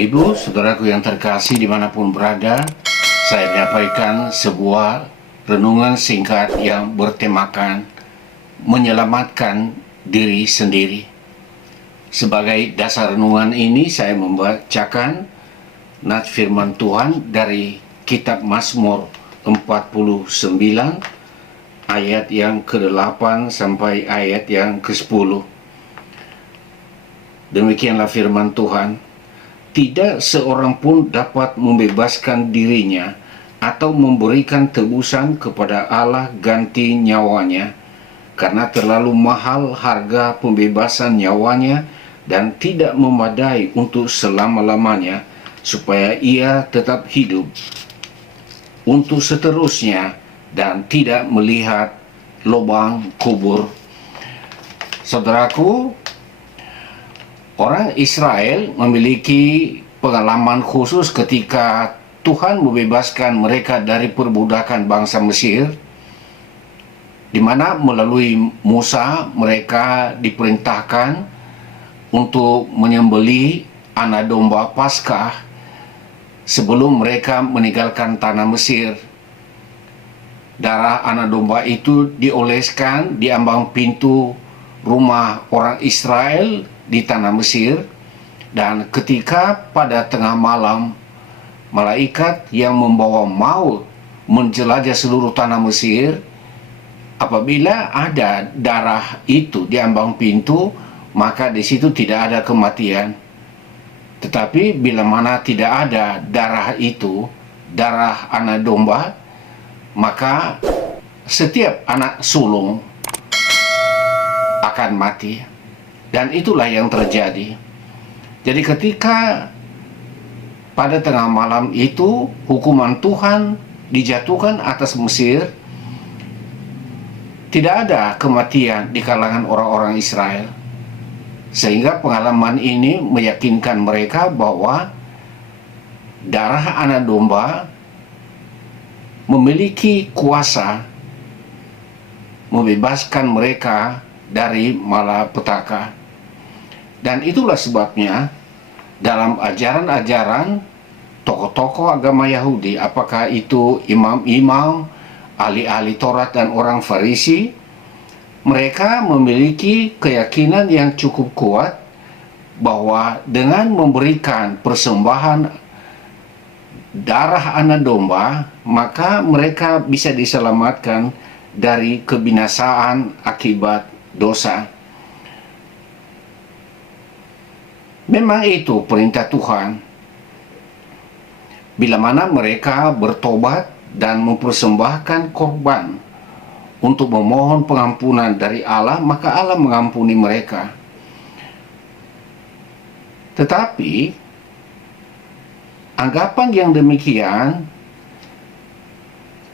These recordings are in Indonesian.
Bapak Ibu, saudaraku yang terkasih dimanapun berada, saya menyampaikan sebuah renungan singkat yang bertemakan menyelamatkan diri sendiri. Sebagai dasar renungan ini saya membacakan nats firman Tuhan dari kitab Mazmur 49 ayat yang ke-8 sampai ayat yang ke-10. Demikianlah firman Tuhan. Tidak seorang pun dapat membebaskan dirinya atau memberikan tebusan kepada Allah ganti nyawanya, karena terlalu mahal harga pembebasan nyawanya dan tidak memadai untuk selama-lamanya, supaya ia tetap hidup untuk seterusnya dan tidak melihat lubang kubur. Saudaraku, orang Israel memiliki pengalaman khusus ketika Tuhan membebaskan mereka dari perbudakan bangsa Mesir, di mana melalui Musa mereka diperintahkan untuk menyembelih anak domba Paskah sebelum mereka meninggalkan tanah Mesir. Darah anak domba itu dioleskan di ambang pintu rumah orang Israel di tanah Mesir, dan ketika pada tengah malam malaikat yang membawa maut menjelajah seluruh tanah Mesir, apabila ada darah itu di ambang pintu, maka di situ tidak ada kematian. Tetapi bila mana tidak ada darah itu, darah anak domba, maka setiap anak sulung akan mati. Dan itulah yang terjadi. Jadi ketika pada tengah malam itu hukuman Tuhan dijatuhkan atas Mesir, tidak ada kematian di kalangan orang-orang Israel. Sehingga pengalaman ini meyakinkan mereka bahwa darah anak domba memiliki kuasa membebaskan mereka dari malapetaka. Dan itulah sebabnya dalam ajaran-ajaran tokoh-tokoh agama Yahudi, apakah itu imam-imam, ahli-ahli Taurat dan orang Farisi, mereka memiliki keyakinan yang cukup kuat bahwa dengan memberikan persembahan darah anak domba, maka mereka bisa diselamatkan dari kebinasaan akibat dosa. Memang itu perintah Tuhan. Bila mana mereka bertobat dan mempersembahkan korban untuk memohon pengampunan dari Allah, maka Allah mengampuni mereka. Tetapi anggapan yang demikian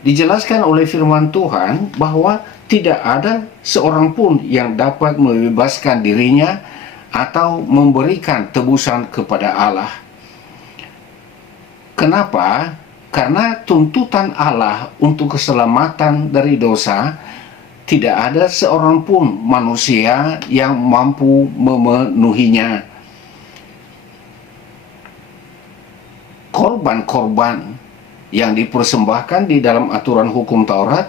dijelaskan oleh firman Tuhan bahwa tidak ada seorang pun yang dapat membebaskan dirinya atau memberikan tebusan kepada Allah. Kenapa? Karena tuntutan Allah untuk keselamatan dari dosa, tidak ada seorang pun manusia yang mampu memenuhinya. Korban-korban yang dipersembahkan di dalam aturan hukum Taurat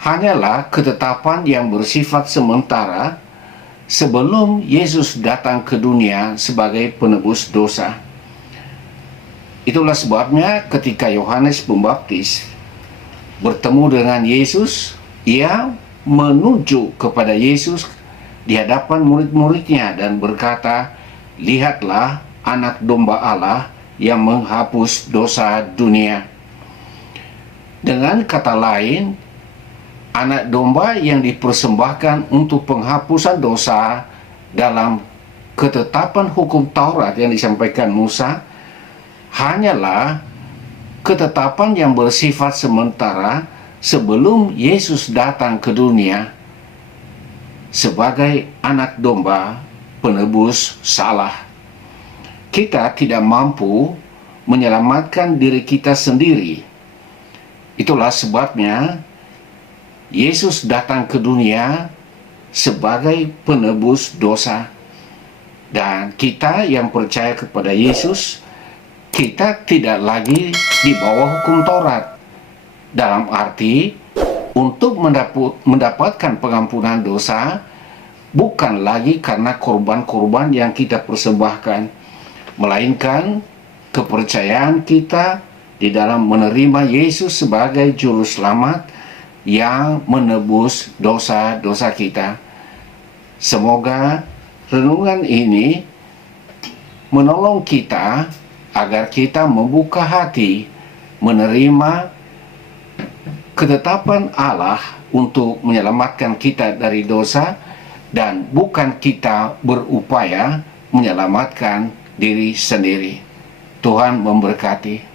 hanyalah ketetapan yang bersifat sementara sebelum Yesus datang ke dunia sebagai penebus dosa. Itulah sebabnya ketika Yohanes Pembaptis bertemu dengan Yesus, ia menuju kepada Yesus di hadapan murid-muridnya dan berkata, "Lihatlah anak domba Allah yang menghapus dosa dunia." Dengan kata lain, anak domba yang dipersembahkan untuk penghapusan dosa dalam ketetapan hukum Taurat yang disampaikan Musa hanyalah ketetapan yang bersifat sementara sebelum Yesus datang ke dunia sebagai anak domba penebus salah. Kita tidak mampu menyelamatkan diri kita sendiri. Itulah sebabnya Yesus datang ke dunia sebagai penebus dosa. Dan kita yang percaya kepada Yesus, kita tidak lagi di bawah hukum Taurat. Dalam arti, untuk mendapatkan pengampunan dosa, bukan lagi karena korban-korban yang kita persembahkan, melainkan kepercayaan kita di dalam menerima Yesus sebagai juru selamat yang menebus dosa-dosa kita. Semoga renungan ini menolong kita agar kita membuka hati menerima ketetapan Allah untuk menyelamatkan kita dari dosa, dan bukan kita berupaya menyelamatkan diri sendiri. Tuhan memberkati.